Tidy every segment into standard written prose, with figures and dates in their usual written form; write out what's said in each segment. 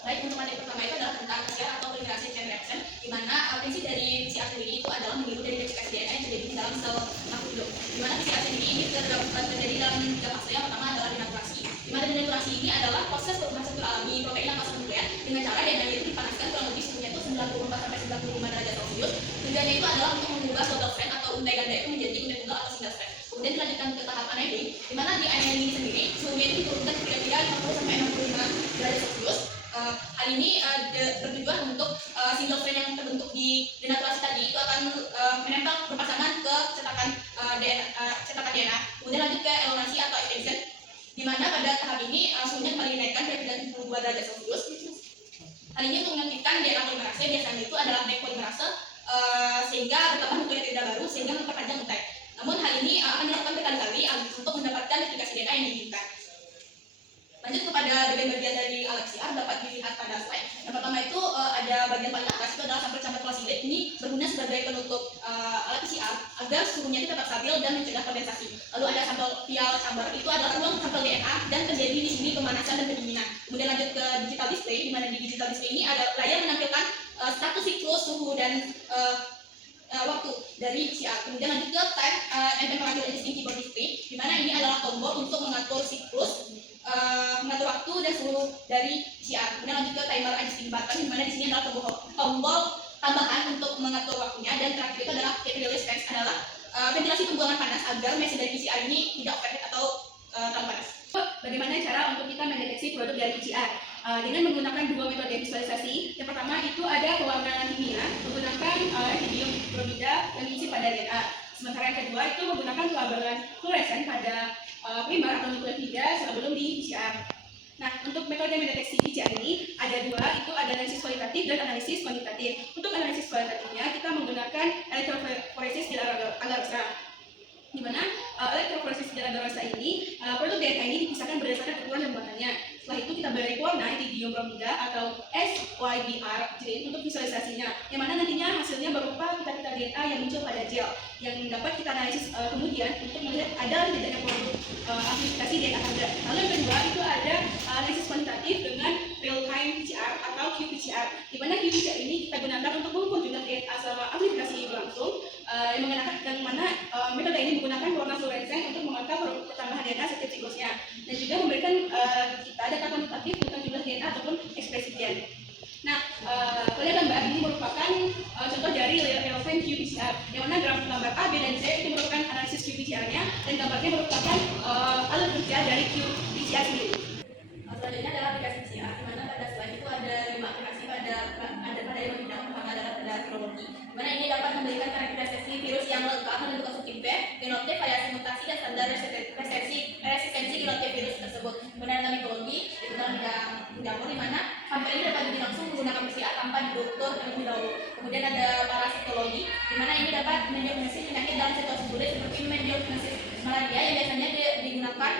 Baik, untuk materi pertama itu adalah tentang PCR atau polimerase chain reaction, di mana prinsip dari PCR sendiri itu adalah meniru dari replikasi DNA yang terjadi di dalam sel makhluk. Di mana PCR sendiri ini terjadi dalam 3 fase. Yang pertama adalah denaturasi. Di mana denaturasi ini adalah proses perubahan struktur alami protein yang masuk nukleat dengan cara DNA itu dipanaskan kurang lebih suhunya itu 94 sampai 95 derajat Celcius. Tujuannya itu adalah untuk mengubah double strand atau untai ganda itu menjadi untai tunggal atau single strand. Kemudian dilanjutkan ke tahap annealing, di mana di annealing ini sendiri suhunya itu diturunkan kira-kira 50 sampai 65 derajat Celcius. Hal ini bertujuan untuk single strand yang terbentuk di denaturasi tadi itu akan menempel berpasangan ke cetakan DNA. Kemudian lanjut ke elongasi atau extension, di mana pada tahap ini suhunya kembali dinaikkan ke 32 derajat Celcius. Hal ini untuk mengaktifkan DNA polimerase, biasanya itu adalah back polimerase, sehingga bertambah nukleotida baru sehingga memperpanjang untai. Namun hal ini akan dilakukan berkali-kali untuk mendapatkan replikasi DNA yang diinginkan. Lanjut kepada bagian-bagian dari alat PCR dapat dilihat pada slide. Yang pertama itu ada bagian paling atas, itu adalah sampel camber plaside. Ini berguna sebagai penutup alat PCR agar suhunya itu tetap stabil dan mencegah kondensasi. Lalu ada sampel vial chamber, itu adalah ruang sampel DNA dan terjadi di sini pemanasan dan pendinginan. Kemudian lanjut ke digital display, di mana di digital display ini ada layar menampilkan status siklus, suhu dan waktu dari PCR. Kemudian lanjut ke time and temperature adjusting keyboard display, di mana ini adalah tombol untuk mengatur siklus, mengatur waktu dan suhu dari PCR. Kemudian lanjut ke timer adjusting button, di mana di sini adalah tombol tambahan untuk mengatur waktunya. Dan terakhir itu adalah capillary fans, adalah ventilasi pembuangan panas agar mesin dari PCR ini tidak overheat atau terlalu panas. Bagaimana cara untuk kita mendeteksi produk dari PCR? Dengan menggunakan dua metode visualisasi. Yang pertama itu ada pewarnaan kimia menggunakan iridium bromida yang diisi pada DNA. Sementara yang kedua itu menggunakan pelabelan fluoresen pada primer atau nukleotida sebelum di PCR. Nah, untuk metode mendeteksi PCR ini ada dua, itu ada analisis kualitatif dan analisis kuantitatif. Untuk analisis kualitatifnya kita menggunakan elektroforesis di agar-agar, di mana elektroforesis di agar-agar ini produk DNA ini dipisahkan berdasarkan ukuran dan muatannya. Setelah itu kita beri warna iridium bromida atau SYBR untuk visualisasinya, yang mana nantinya hasilnya berupa pita-pita DNA yang muncul pada gel yang dapat kita analisis kemudian untuk melihat ada atau tidaknya produk amplifikasi DNA tanda. Lalu yang kedua itu ada analisis kuantitatif dengan real time PCR atau qPCR, di mana qPCR ini kita gunakan untuk mengukur jumlah DNA selama amplifikasi berlangsung, yang mana metode ini menggunakan warna fluoresen untuk mengangkat pertambahan DNA setiap siklusnya, dan juga memberikan kita data kuantitatif tentang jumlah DNA ataupun ekspresi gen. Nah, kalian gambar ini merupakan contoh dari real-time qPCR, yang mana grafik gambar A, B, dan C itu merupakan analisis qPCR-nya, dan gambarnya merupakan alat kerja dari qPCR sendiri. Selanjutnya adalah aplikasi PCR, di mana pada slide itu ada 5 aplikasi pada yang bidang pertama adalah pada virologi, di mana ini dapat memberikan karakterisasi virus yang lengkap, menentukan subtipe, genotip, variasi mutasi, dan standar resistensi genotip virus tersebut. Kemudian ada mikologi, itu dalam bidang di mana sampel ini dapat diuji langsung menggunakan PCR tanpa diukur terlebih dahulu. Kemudian ada parasitologi, di mana ini dapat mendiagnosis penyakit dalam situasi sulit seperti mendiagnosis malaria yang biasanya digunakan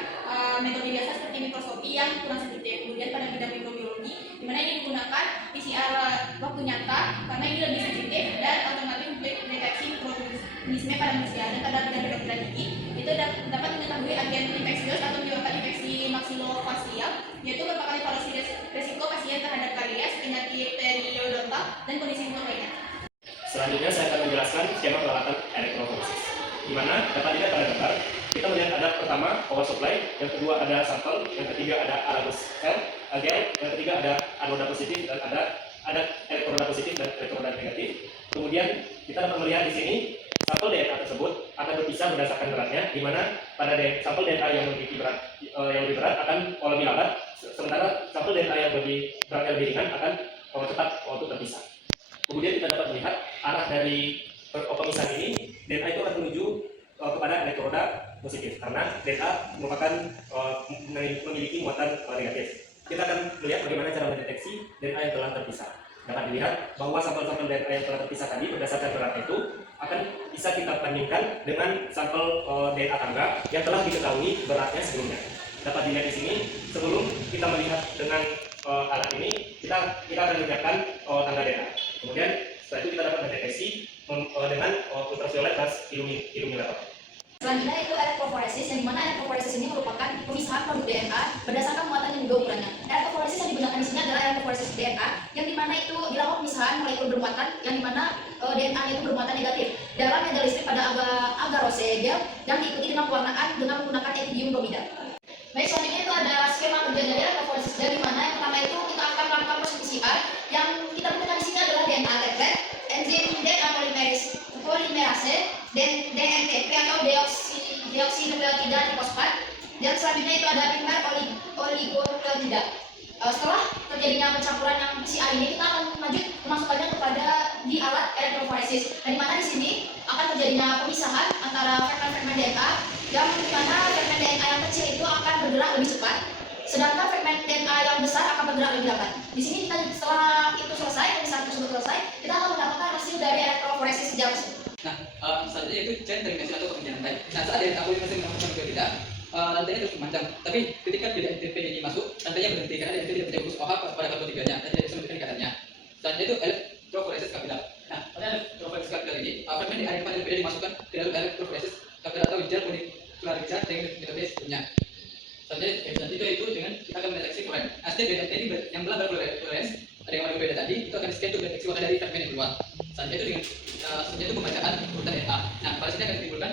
metode biasa seperti mikroskopi yang kurang sensitif. Kemudian pada bidang mikrobiologi, di mana ini digunakan PCR waktu nyata karena ini lebih sensitif dan otomatis deteksi mikroorganisme pada manusia. Dan pada bidang kedokteran gigi itu dapat mengetahui agen infeksius atau menyebabkan infeksi maksilofacial, yaitu merupakan evaluasi resiko pasien terhadap karies, penyakit periodontal, dan kondisi umum lainnya. Selanjutnya saya akan menjelaskan skema peralatan elektroforesis, di mana dapat dilihat pada gambar. Kita melihat ada pertama power supply, yang kedua ada sampel, yang ketiga ada analog cell, gel, yang ketiga ada anoda positif dan ada elektroda positif dan elektroda negatif. Kemudian kita dapat melihat di sini sampel DNA tersebut akan berpisah berdasarkan beratnya, di mana pada sampel DNA yang lebih berat akan lebih lambat, sementara sampel DNA yang beratnya lebih ringan akan tetap untuk terpisah. Kemudian kita dapat melihat arah dari pemisahan ini, DNA itu akan menuju kepada elektroda positif karena DNA merupakan memiliki muatan negatif. Kita akan melihat bagaimana cara mendeteksi DNA yang telah terpisah. Dapat dilihat bahwa sampel-sampel DNA yang telah terpisah tadi berdasarkan beratnya itu akan bisa kita bandingkan dengan sampel DNA tangga yang telah diketahui beratnya sebelumnya. Dapat dilihat di sini, sebelum kita melihat dengan alat ini, kita akan menyiapkan tangga DNA. Kemudian setelah itu kita dapat mendeteksi dengan ultraviolet plus illuminator. Selanjutnya itu elektroforesis, yang dimana elektroforesis ini merupakan pemisahan produk DNA berdasarkan muatan dan juga ukurannya. Elektroforesis yang digunakan di sini adalah elektroforesis elektroforesis DNA, yang dimana itu dilakukan pemisahan molekul bermuatan, yang dimana DNA itu bermuatan negatif dalam media listrik pada agarose gel yang diikuti dengan pewarnaan dengan menggunakan ethidium bromida. Baik, selanjutnya itu ada skema kerja dari elektroforesis gel, dimana yang pertama itu kita akan melakukan proses PCR. Yang kita gunakan di sini adalah DNA triplet, enzim DNA polimerase, dan DNTP atau deoksinukleotida trifosfat. Dan selanjutnya itu ada primer oligopeptida. Setelah terjadinya pencampuran yang PCR ini, kita akan lanjut memasukkannya kepada di alat elektroforesis. Dan dimana di sini akan terjadinya pemisahan antara fragmen DNA, yang dimana fragmen DNA yang kecil itu akan bergerak lebih cepat, sedangkan fragmen DNA yang besar akan bergerak lebih lambat. Di sini kita setelah itu selesai, pemisahan tersebut selesai, kita akan mendapatkan hasil dari elektroforesis gel tersebut. Nah, selanjutnya itu chain terminasi atau pengerjaan rantai. Nah, saat dari aku masih melakukan berbeda, rantainya terus memanjang. Tapi ketika DNTP ini masuk, rantainya berhenti karena DNTP tidak menjadi OH pada karbon 3-nya dan tidak bisa menunjukkan ikatannya. Selanjutnya itu elektroforesis kapilar. Nah, pada elektroforesis kapilar ini, fragmen DNA yang berbeda dimasukkan ke dalam elektroforesis kapilar atau gel poliklariksa dengan metode sebelumnya. Selanjutnya itu dengan kita akan mendeteksi kloren. Nah, setiap DNT ini yang belah berkloren, ada yang berbeda tadi, itu akan di-scan untuk mendeteksi warna dari fragmen yang keluar. Selanjutnya itu pembacaan urutan DNA. Nah, pada sini akan ditimbulkan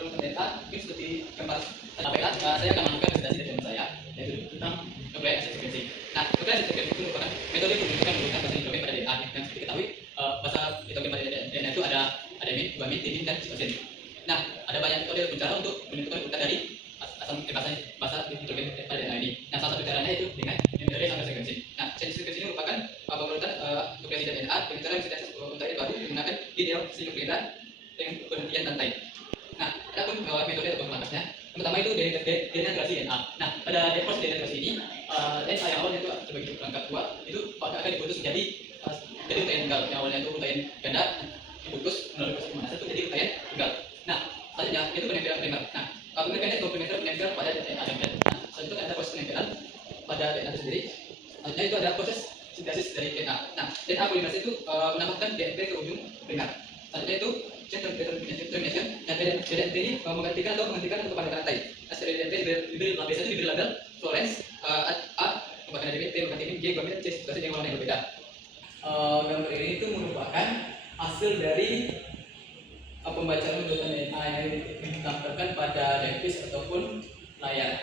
urutan DNA mungkin seperti gambar. Saya akan melakukan presentasi dari teman saya, yaitu tentang nucleic acid sequencing. Nah, nucleic acid sequencing itu merupakan metode pembentukan urutan bahan nitrogen pada DNA. Yang seperti diketahui, bahasa nitrogen pada DNA itu ada adenin, guanin, timin, dan sitosin. Nah, ada banyak metode dan cara untuk menentukan urutan dari bahasa nitrogen pada DNA ini. Nah, salah satu caranya itu dengan metode sample sequencing. Nah, chain sequencing ini merupakan pengurutan nukleotida DNA dengan cara sintesis urutan baru menggunakan deoksiribonukleotida dengan penghentian rantai. Nah, ada pun metode atau pengelakannya. Yang pertama itu denaturasi DNA. Nah, pada proses denaturasi ini, DNA yang awalnya itu sebagai perangkat dua itu akan diputus menjadi untaian tunggal. Yang awalnya itu untaian ganda diputus melalui proses pemanasan itu jadi untaian tunggal. Nah, selanjutnya itu penempelan primer. Nah, penempelannya komplementer menempel pada DNA dominan. Nah, selanjutnya ada proses penempelan pada DNA itu sendiri. Selanjutnya itu ada proses sintesis dari DNA. Nah, DNA polimerase itu menambahkan DNP ke ujung primer. Selanjutnya itu chain termination. Nah, DNP ini menggantikan atau kepada rantai. Nah, setelah DNP biasanya diberi label Florence A, merupakan DNP, T merupakan timin, G guanin, C sitosine dengan warna yang berbeda. Gambar ini itu merupakan hasil dari pembacaan urutan DNA yang ditampilkan pada device ataupun layar.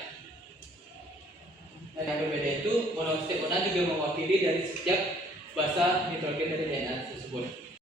Dan yang berbeda itu, setiap warna juga mewakili dari setiap bahasa nitrogen dari DNA tersebut.